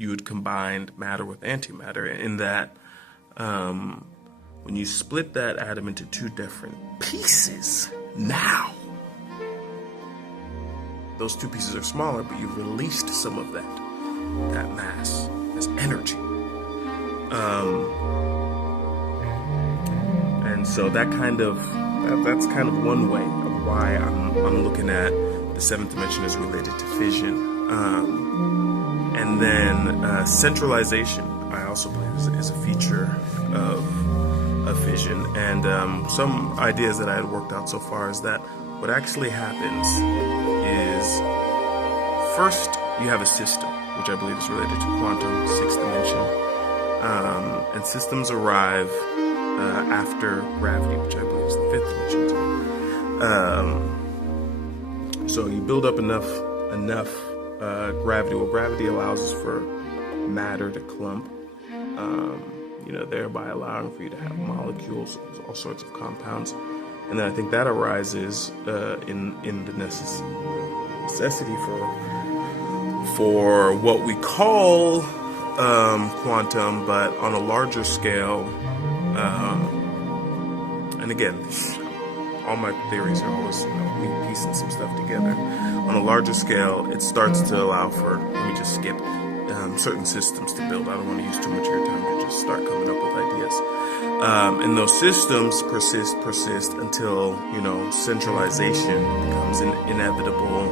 you would combine matter with antimatter, in that when you split that atom into two different pieces, now those two pieces are smaller, but you've released some of that mass as energy. And so that's kind of one way of why I'm looking at the seventh dimension as related to fission. And then centralization, I also believe, is a feature of fission. And some ideas that I had worked out so far is that what actually happens is, first you have a system, which I believe is related to quantum, sixth dimension. And systems arrive after gravity, which I believe is the fifth dimension. So you build up enough gravity. Well, gravity allows us for matter to clump, thereby allowing for you to have molecules, all sorts of compounds. And then I think that arises in the necessity for what we call quantum, but on a larger scale. And again, all my theories are always me piecing some stuff together. On a larger scale, it starts to allow for, let me just skip certain systems to build. I don't want to use too much of your time to just start coming up with ideas. And those systems persist until, centralization becomes inevitable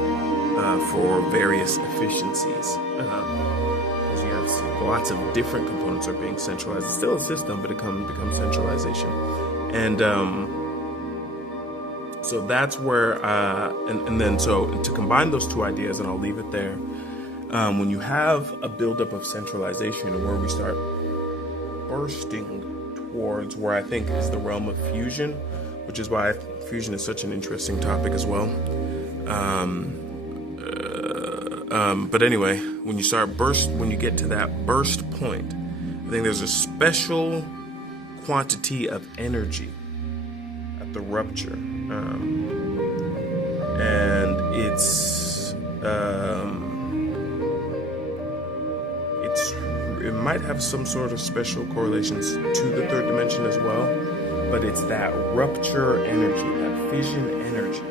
for various efficiencies. Because you have lots of different components are being centralized. It's still a system, but it becomes centralization. And so that's where, and then to combine those two ideas, and I'll leave it there, when you have a buildup of centralization where we start bursting towards where I think is the realm of fusion, which is why fusion is such an interesting topic as well. But anyway, when you get to that burst point, I think there's a special quantity of energy at the rupture, and it might have some sort of special correlations to the third dimension as well, but it's that rupture energy, that fission energy,